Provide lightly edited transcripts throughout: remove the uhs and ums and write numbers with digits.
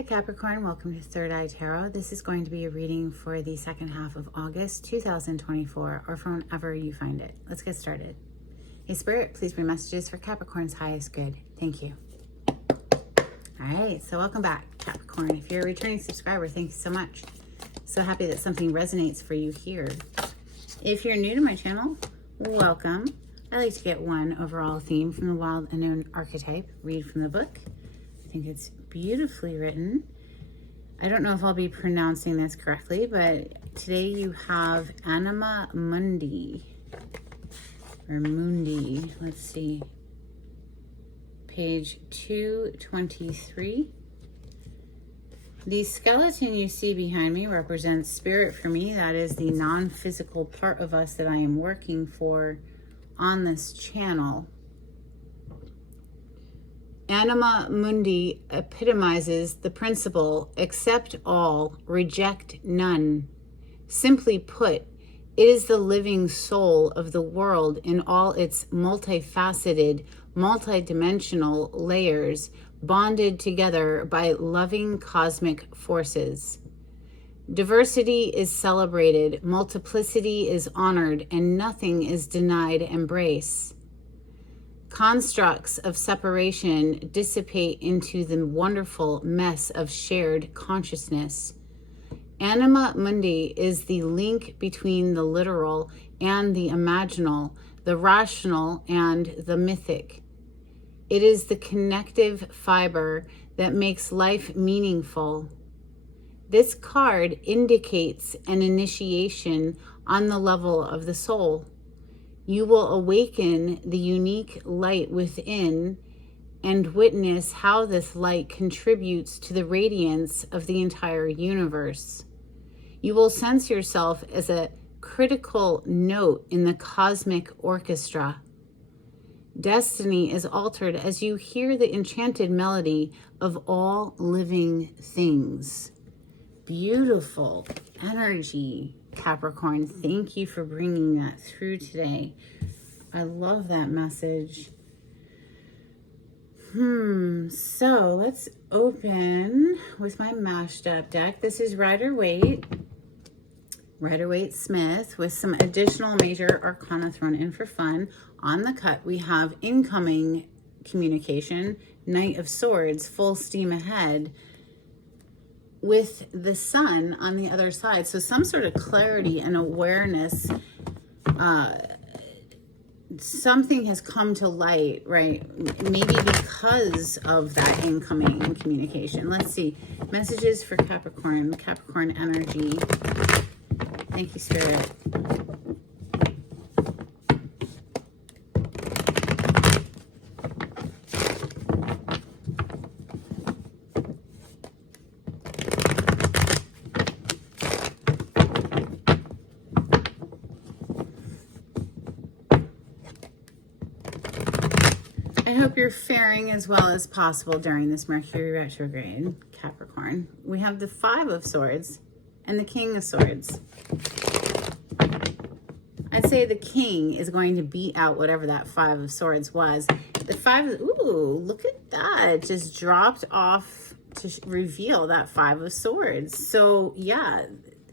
Hi Capricorn, welcome to Third Eye Tarot. This is going to be a reading for the second half of August 2024, or from whenever you find it. Let's get started. Hey Spirit, please bring messages for Capricorn's highest good. Thank you. All right, so welcome back, Capricorn. If you're a returning subscriber, thank you so much. So happy that something resonates for you here. If you're new to my channel, welcome. I like to get one overall theme from the Wild Unknown Archetype, read from the book. I think it's beautifully written. I don't know if I'll be pronouncing this correctly, but today you have Anima Mundi, or Mundi, let's see, page 223. The skeleton you see behind me represents spirit for me. That is the non-physical part of us that I am working for on this channel. Anima Mundi epitomizes the principle, accept all, reject none. Simply put, it is the living soul of the world in all its multifaceted, multidimensional layers, bonded together by loving cosmic forces. Diversity is celebrated, multiplicity is honored, and nothing is denied embrace. Constructs of separation dissipate into the wonderful mess of shared consciousness. Anima Mundi is the link between the literal and the imaginal, the rational and the mythic. It is the connective fiber that makes life meaningful. This card indicates an initiation on the level of the soul. You will awaken the unique light within and witness how this light contributes to the radiance of the entire universe. You will sense yourself as a critical note in the cosmic orchestra. Destiny is altered as you hear the enchanted melody of all living things. Beautiful energy, Capricorn. Thank you for bringing that through today. I love that message. So let's open with my mashed up deck. This is Rider-Waite Smith, with some additional major arcana thrown in for fun. On the cut, we have incoming communication, Knight of Swords, full steam ahead, with the sun on the other side. So some sort of clarity and awareness. Something has come to light, right? Maybe because of that incoming communication. Let's see. Messages for Capricorn, Capricorn energy. Thank you, Spirit. I hope you're faring as well as possible during this Mercury retrograde, Capricorn. We have the Five of Swords and the King of Swords. I'd say the King is going to beat out whatever that Five of Swords was. The Five, ooh, look at that. It just dropped off to reveal that Five of Swords. So yeah,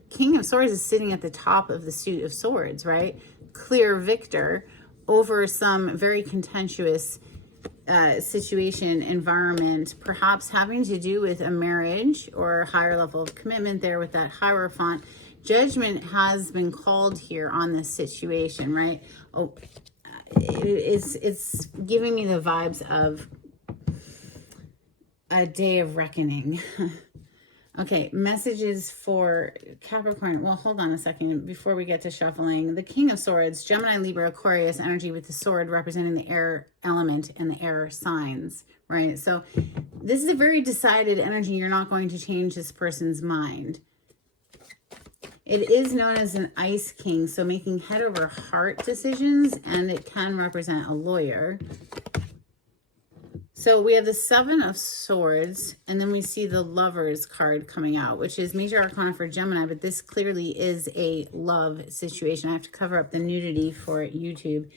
King of Swords is sitting at the top of the suit of swords, right? Clear victor over some very contentious situation, environment, perhaps having to do with a marriage or a higher level of commitment there with that Hierophant. Judgment has been called here on this situation, right? Oh, it's giving me the vibes of a day of reckoning. Okay, messages for Capricorn. Well, hold on a second before we get to shuffling. The King of Swords, Gemini, Libra, Aquarius energy, with the sword representing the air element and the air signs, right? So this is a very decided energy. You're not going to change this person's mind. It is known as an Ice King, so making head over heart decisions, and it can represent a lawyer. So we have the Seven of Swords, and then we see the Lovers card coming out, which is major arcana for Gemini, but this clearly is a love situation. I have to cover up the nudity for YouTube.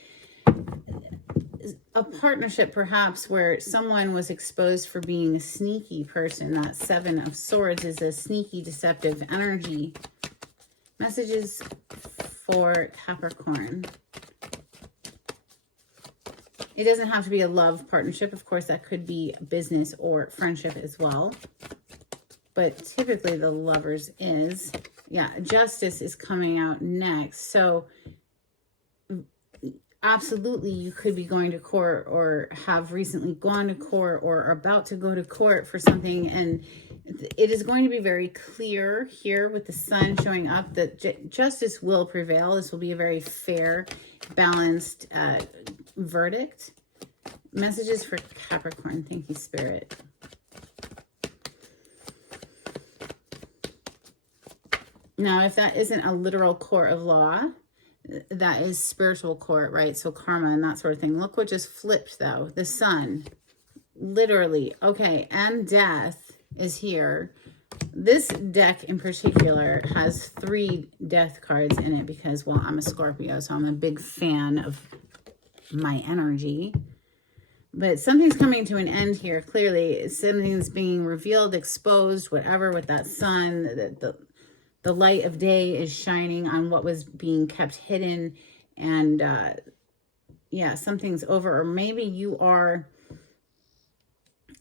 a partnership perhaps where someone was exposed for being a sneaky person. That Seven of Swords is a sneaky, deceptive energy. Messages for Capricorn. It doesn't have to be a love partnership. Of course, that could be business or friendship as well. But typically the Lovers is. Yeah, Justice is coming out next. So absolutely, you could be going to court or have recently gone to court or are about to go to court for something. And it is going to be very clear here with the Sun showing up that justice will prevail. This will be a very fair, balanced verdict. Messages for Capricorn. Thank you, Spirit. Now, if that isn't a literal court of law, that is spiritual court, right? So karma and that sort of thing. Look what just flipped, though. The Sun. Literally. Okay, and Death is here. This deck in particular has 3 death cards in it because, well, I'm a Scorpio, so I'm a big fan of my energy. But something's coming to an end here. Clearly, something's being revealed, exposed, whatever, with that Sun. The light of day is shining on what was being kept hidden. And, yeah, something's over. Or maybe you are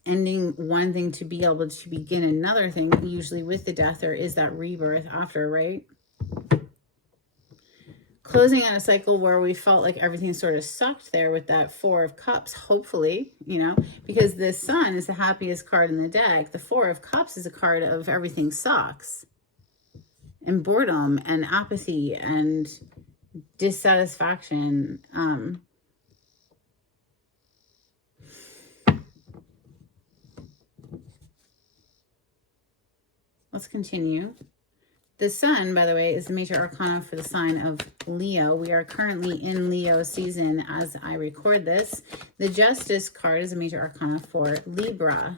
ending one thing to be able to begin another thing. Usually with the Death, there is that rebirth after, right? Closing out a cycle where we felt like everything sort of sucked there with that Four of Cups, hopefully, you know, because the Sun is the happiest card in the deck. The Four of Cups is a card of everything sucks. And boredom and apathy and dissatisfaction. Let's continue. The Sun, by the way, is the major arcana for the sign of Leo. We are currently in Leo season as I record this. The Justice card is a major arcana for Libra.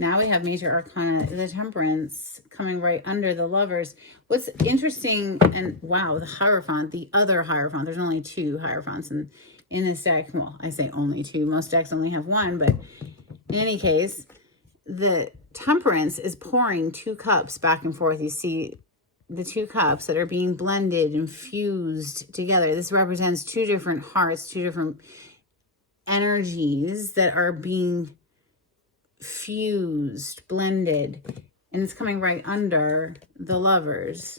Now we have major arcana, the Temperance, coming right under the Lovers. What's interesting, and wow, the Hierophant, the other Hierophant. There's only 2 Hierophants in this deck. Well, I say only 2. Most decks only have 1, but in any case, the Temperance is pouring 2 cups back and forth. You see the 2 cups that are being blended and fused together. This represents 2 different hearts, 2 different energies that are being fused, blended, and it's coming right under the Lovers.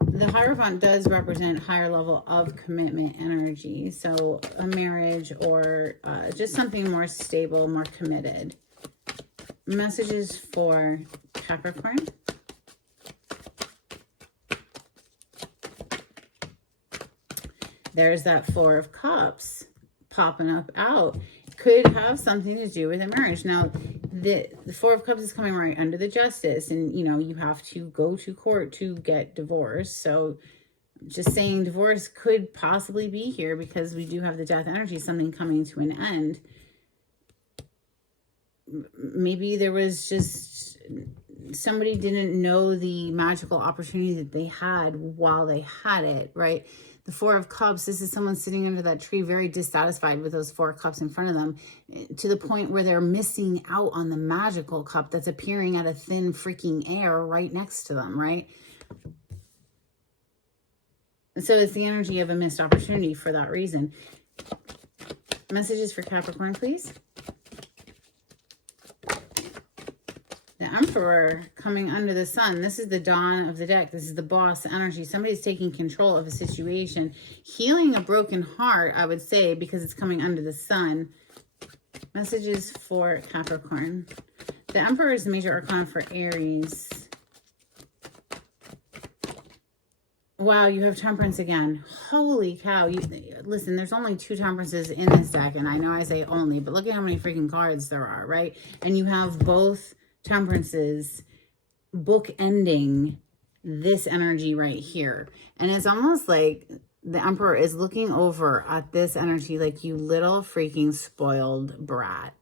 The Hierophant does represent higher level of commitment energy, so a marriage or just something more stable, more committed. Messages for Capricorn. There's that Four of Cups popping up out. Could have something to do with a marriage. Now, the Four of Cups is coming right under the Justice. And, you know, you have to go to court to get divorced. So just saying divorce could possibly be here because we do have the Death energy, something coming to an end. Maybe there was just somebody didn't know the magical opportunity that they had while they had it, right? The Four of Cups, this is someone sitting under that tree very dissatisfied with those 4 cups in front of them to the point where they're missing out on the magical cup that's appearing out of thin freaking air right next to them, right? So it's the energy of a missed opportunity for that reason. Messages for Capricorn, please. The Emperor coming under the Sun. This is the dawn of the deck. This is the boss energy. Somebody's taking control of a situation. Healing a broken heart, I would say, because it's coming under the Sun. Messages for Capricorn. The Emperor is the major arcana for Aries. Wow, you have Temperance again. Holy cow. Listen, there's only 2 Temperances in this deck, and I know I say only, but look at how many freaking cards there are, right? And you have both Temperances bookending this energy right here. And it's almost like the Emperor is looking over at this energy like, you little freaking spoiled brat.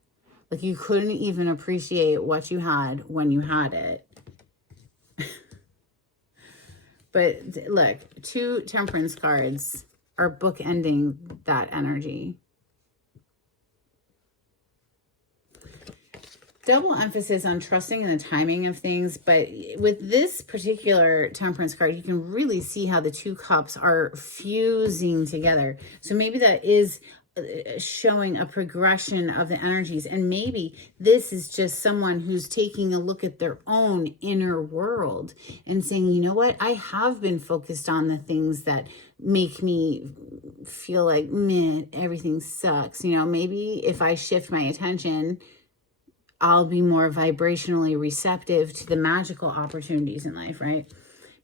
Like you couldn't even appreciate what you had when you had it. But look, 2 Temperance cards are bookending that energy. Double emphasis on trusting in the timing of things, but with this particular Temperance card, you can really see how the 2 cups are fusing together. So maybe that is showing a progression of the energies, and maybe this is just someone who's taking a look at their own inner world and saying, you know what, I have been focused on the things that make me feel like, meh, everything sucks. You know, maybe if I shift my attention, I'll be more vibrationally receptive to the magical opportunities in life, right?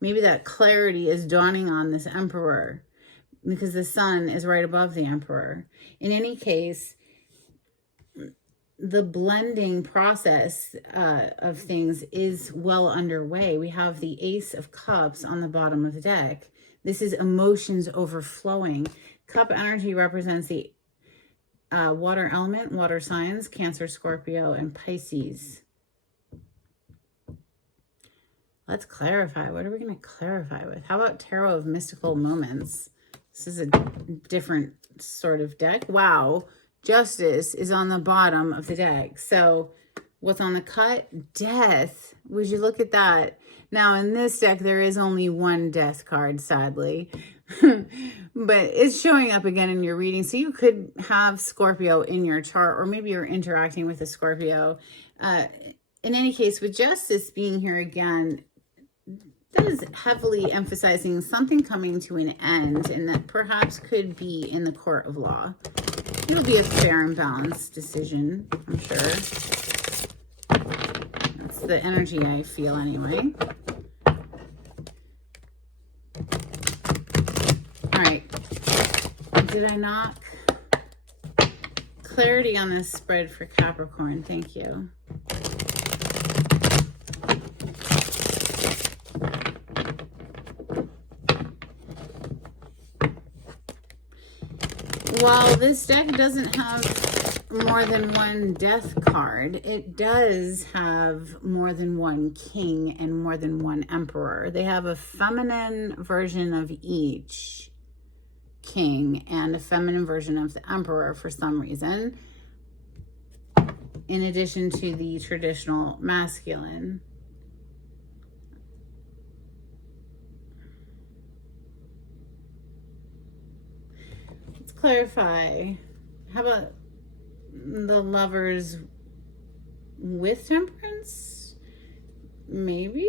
Maybe that clarity is dawning on this Emperor because the Sun is right above the Emperor. In any case, the blending process of things is well underway. We have the Ace of Cups on the bottom of the deck. This is emotions overflowing. Cup energy represents the water element, water signs, Cancer, Scorpio, and Pisces. Let's clarify. What are we going to clarify with? How about Tarot of Mystical Moments? This is a different sort of deck. Wow. Justice is on the bottom of the deck. So what's on the cut? Death. Would you look at that? Now in this deck, there is only 1 death card, sadly. But it's showing up again in your reading. So you could have Scorpio in your chart, or maybe you're interacting with a Scorpio. In any case, with Justice being here again, that is heavily emphasizing something coming to an end, and that perhaps could be in the court of law. It'll be a fair and balanced decision, I'm sure. That's the energy I feel anyway. All right. Did I knock? Clarity on this spread for Capricorn. Thank you. While this deck doesn't have more than 1 death card, it does have more than 1 king and more than 1 emperor. They have a feminine version of each king and a feminine version of the emperor for some reason, in addition to the traditional masculine. Clarify. How about the Lovers with Temperance? Maybe,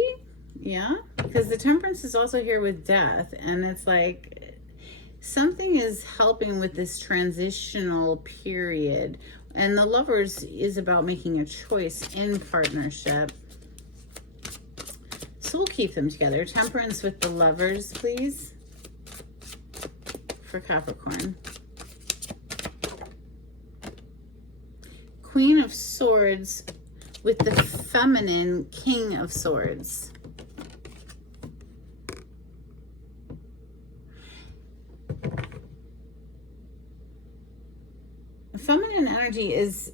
yeah, because the Temperance is also here with Death, and it's like something is helping with this transitional period, and the Lovers is about making a choice in partnership. So we'll keep them together. Temperance with the Lovers, please, for Capricorn. Queen of Swords with the feminine King of Swords. Feminine energy is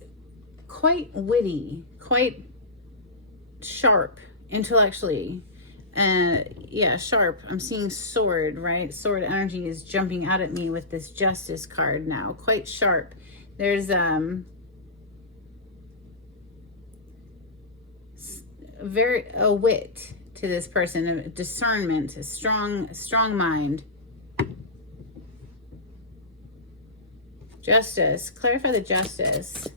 quite witty, quite sharp intellectually. Yeah, sharp. I'm seeing sword, right? Sword energy is jumping out at me with this Justice card now. Quite sharp. There's a wit to this person, a discernment, a strong mind. Justice. Clarify the Justice.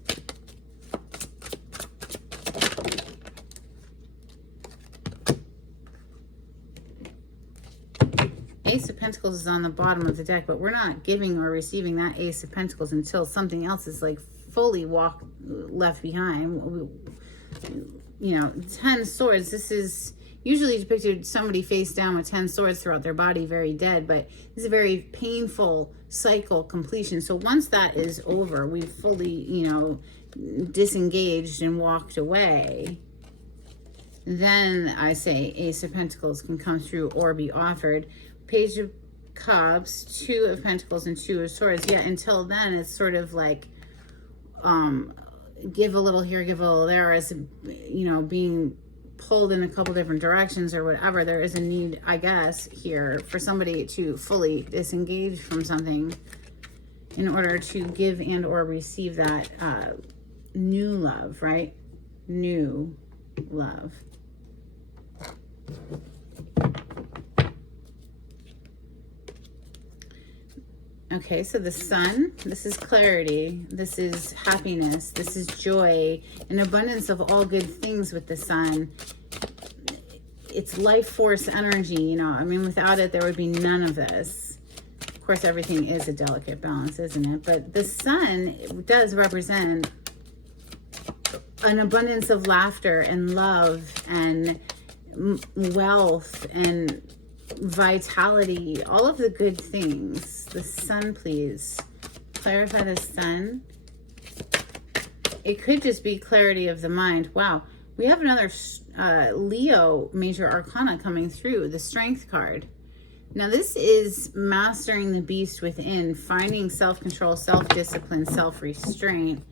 Ace of Pentacles is on the bottom of the deck, but we're not giving or receiving that Ace of Pentacles until something else is like fully left behind. You know, 10 swords, this is usually depicted somebody face down with 10 swords throughout their body, very dead, but this is a very painful cycle completion. So once that is over, we've fully, you know, disengaged and walked away, then I say Ace of Pentacles can come through or be offered. Page of Cups, 2 of Pentacles, and 2 of Swords. Yeah, until then, it's sort of like, give a little here, give a little there, as, you know, being pulled in a couple different directions or whatever. There is a need, I guess, here for somebody to fully disengage from something in order to give and or receive that new love, right? New love. Okay, so the sun, this is clarity, this is happiness, this is joy, an abundance of all good things with the sun. It's life force energy, you know, I mean, without it, there would be none of this. Of course, everything is a delicate balance, isn't it? But the sun does represent an abundance of laughter and love and wealth and vitality, all of the good things. The sun, please. Clarify the sun. It could just be clarity of the mind. Wow. We have another Leo major arcana coming through, the strength card. Now this is mastering the beast within, finding self-control, self-discipline, self-restraint.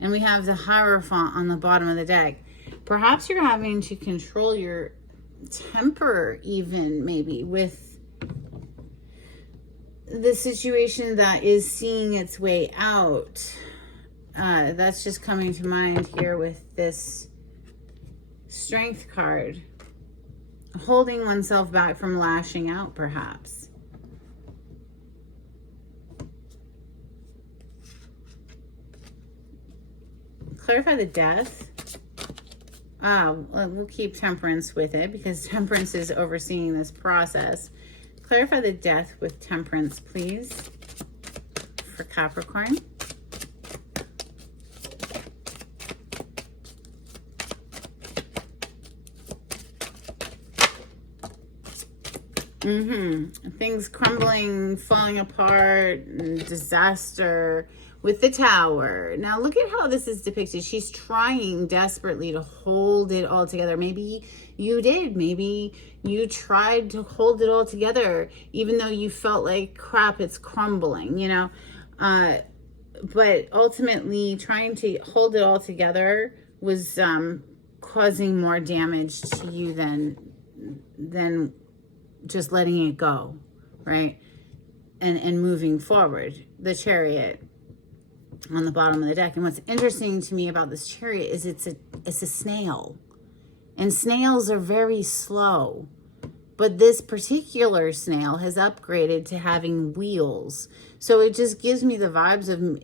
And we have the Hierophant on the bottom of the deck. Perhaps you're having to control your temper even, maybe, with the situation that is seeing its way out. That's just coming to mind here with this strength card. Holding oneself back from lashing out, perhaps. Clarify the death. We'll keep temperance with it because temperance is overseeing this process. Clarify the death with temperance, please, for Capricorn. Things crumbling, falling apart, disaster with the Tower. Now look at how this is depicted. She's trying desperately to hold it all together. Maybe you did. Maybe you tried to hold it all together, even though you felt like crap, it's crumbling, you know. But ultimately trying to hold it all together was causing more damage to you than just letting it go, right? And moving forward. The Chariot on the bottom of the deck. And what's interesting to me about this Chariot is it's a snail. And snails are very slow. But this particular snail has upgraded to having wheels. So it just gives me the vibes of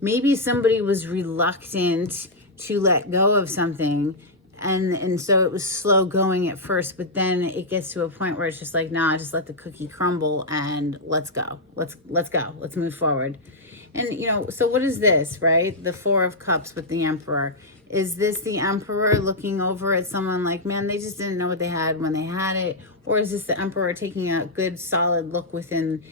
maybe somebody was reluctant to let go of something. And so it was slow going at first, but then it gets to a point where it's just like, nah, just let the cookie crumble and let's go. Let's go. Let's move forward. And, you know, so what is this, right? The Four of Cups with the Emperor. Is this the Emperor looking over at someone like, man, they just didn't know what they had when they had it? Or is this the Emperor taking a good, solid look within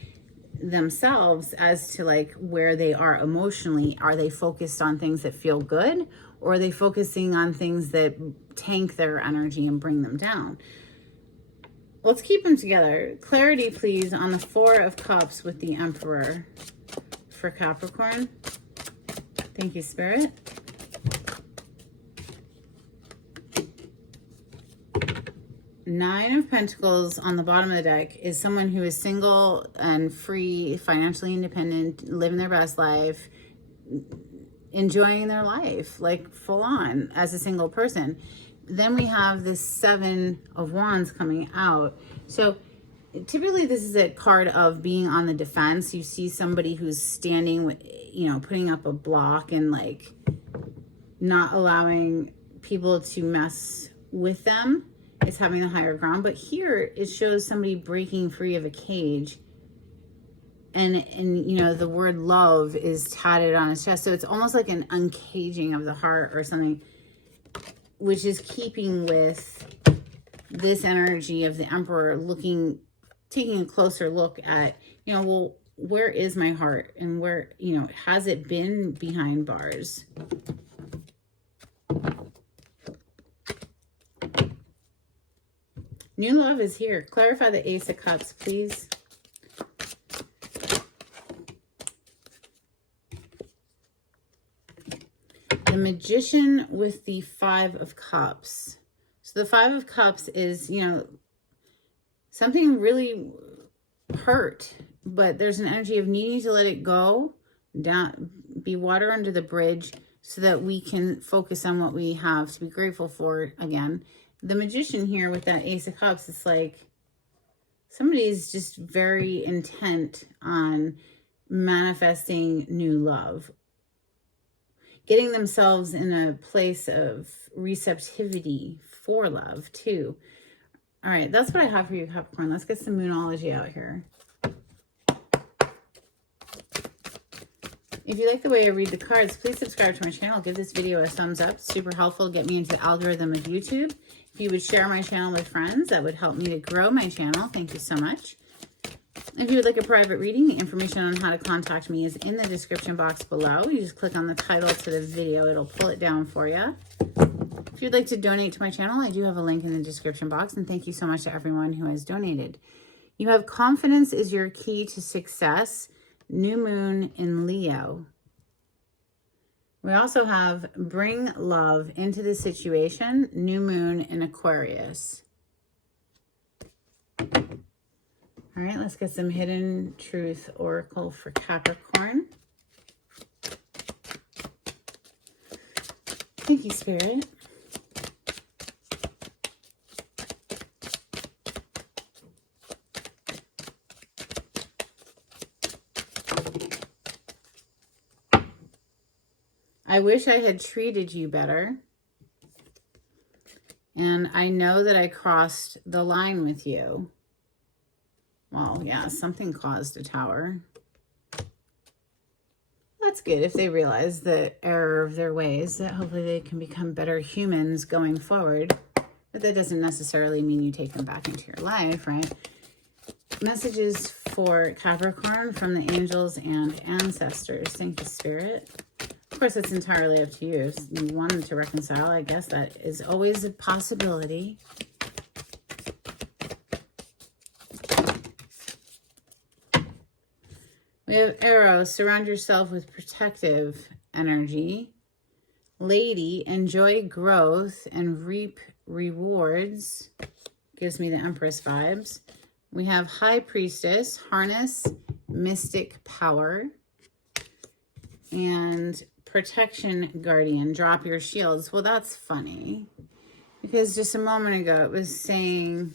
themselves as to like where they are emotionally? Are they focused on things that feel good? Or are they focusing on things that tank their energy and bring them down? Let's keep them together. Clarity, please, on the Four of Cups with the Emperor for Capricorn. Thank you, Spirit. Nine of Pentacles on the bottom of the deck is someone who is single and free, financially independent, living their best life, enjoying their life, like full on as a single person. Then we have this Seven of Wands coming out. So typically this is a card of being on the defense. You see somebody who's standing with, you know, putting up a block and like not allowing people to mess with them. It's having the higher ground. But here it shows somebody breaking free of a cage. And you know, the word love is tatted on his chest. So it's almost like an uncaging of the heart or something, which is keeping with this energy of the Emperor taking a closer look at, you know, well, where is my heart? And where, you know, has it been behind bars? New love is here. Clarify the Ace of Cups, please. Magician with the Five of Cups. So the Five of Cups is, you know, something really hurt, but there's an energy of needing to let it go, down, be water under the bridge, so that we can focus on what we have to be grateful for again. The Magician here with that Ace of Cups, it's like somebody's just very intent on manifesting new love, getting themselves in a place of receptivity for love too. All right, that's what I have for you, Capricorn. Let's get some Moonology out here. If you like the way I read the cards, please subscribe to my channel. Give this video a thumbs up. Super helpful. Get me into the algorithm of YouTube. If you would share my channel with friends, that would help me to grow my channel. Thank you so much. If you would like a private reading, the information on how to contact me is in the description box below. You just click on the title to the video. It'll pull it down for you. If you'd like to donate to my channel, I do have a link in the description box. And thank you so much to everyone who has donated. You have confidence is your key to success. New moon in Leo. We also have bring love into the situation. New moon in Aquarius. All right, let's get some hidden truth oracle for Capricorn. Thank you, Spirit. I wish I had treated you better. And I know that I crossed the line with you. Well, yeah, something caused a tower. That's good if they realize the error of their ways, that hopefully they can become better humans going forward. But that doesn't necessarily mean you take them back into your life, right? Messages for Capricorn from the angels and ancestors. Thank you, Spirit. Of course, it's entirely up to you. If you wanted to reconcile, I guess that is always a possibility. We have Arrow, surround yourself with protective energy. Lady, enjoy growth and reap rewards. Gives me the Empress vibes. We have High Priestess, harness mystic power. And Protection Guardian, drop your shields. Well, that's funny, because just a moment ago it was saying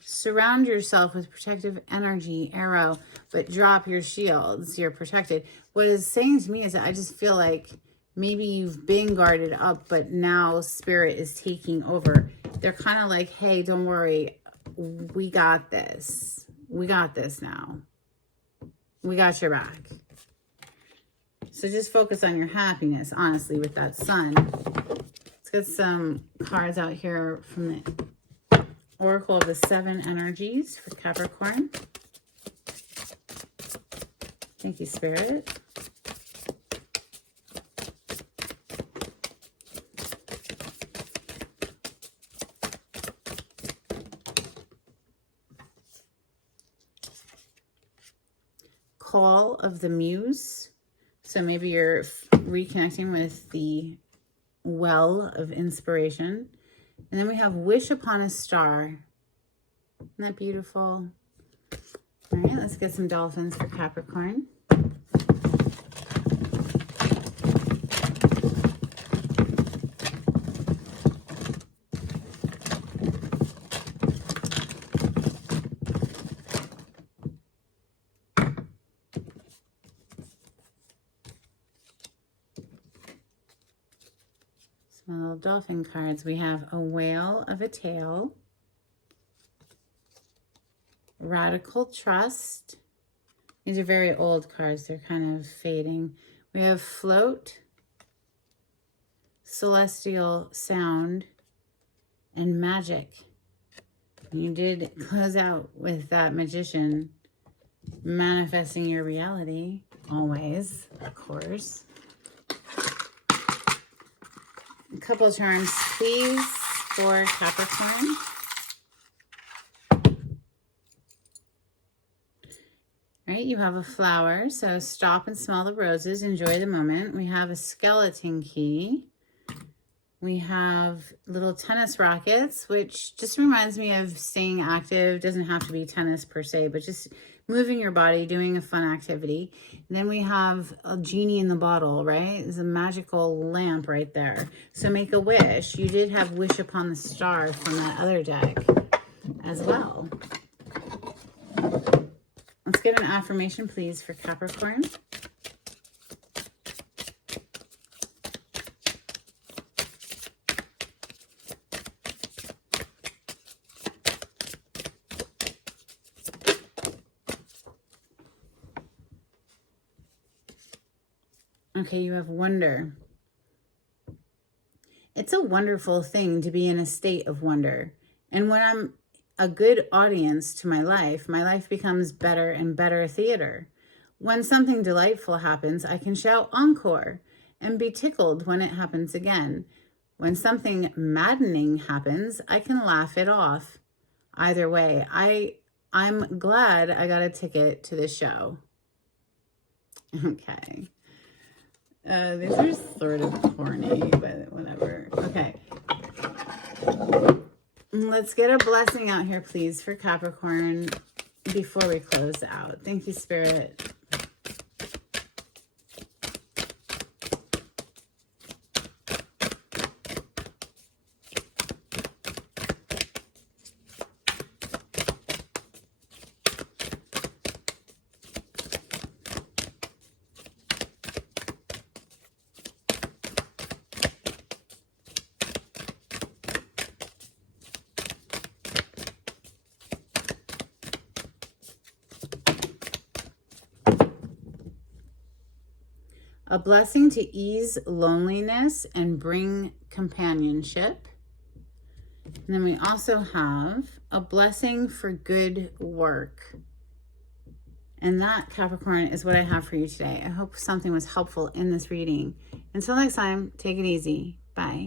surround yourself with protective energy, Arrow, but drop your shields, you're protected. What it's saying to me is that I just feel like maybe you've been guarded up, but now Spirit is taking over. They're kind of like, hey, don't worry, we got this. We got this now. We got your back. So just focus on your happiness, honestly, with that sun. Let's get some cards out here from the Oracle of the Seven Energies for Capricorn. Thank you, Spirit. Call of the Muse. So maybe you're reconnecting with the well of inspiration. And then we have Wish Upon a Star. Isn't that beautiful? All right, let's get some dolphins for Capricorn. Little dolphin cards. We have a whale of a tail, radical trust. These are very old cards. They're kind of fading. We have float, celestial sound, and magic. You did close out with that magician, manifesting your reality, always, of course. A couple of charms, please, for Capricorn. right? You have a flower, so stop and smell the roses. Enjoy the moment. We have a skeleton key. We have little tennis rackets, which just reminds me of staying active. Doesn't have to be tennis per se, but just moving your body, doing a fun activity. And then we have a genie in the bottle, right? There's a magical lamp right there. So make a wish. You did have wish upon the star from that other deck as well. Let's get an affirmation, please, for Capricorn. Okay, you have wonder. It's a wonderful thing to be in a state of wonder. And when I'm a good audience to my life becomes better and better theater. When something delightful happens, I can shout encore and be tickled when it happens again. When something maddening happens, I can laugh it off. Either way, I'm glad I got a ticket to the show. Okay. These are sort of corny, but whatever. Okay. Let's get a blessing out here, please, for Capricorn before we close out. Thank you, Spirit. A blessing to ease loneliness and bring companionship. And then we also have a blessing for good work. And that, Capricorn, is what I have for you today. I hope something was helpful in this reading. Until next time, take it easy. Bye.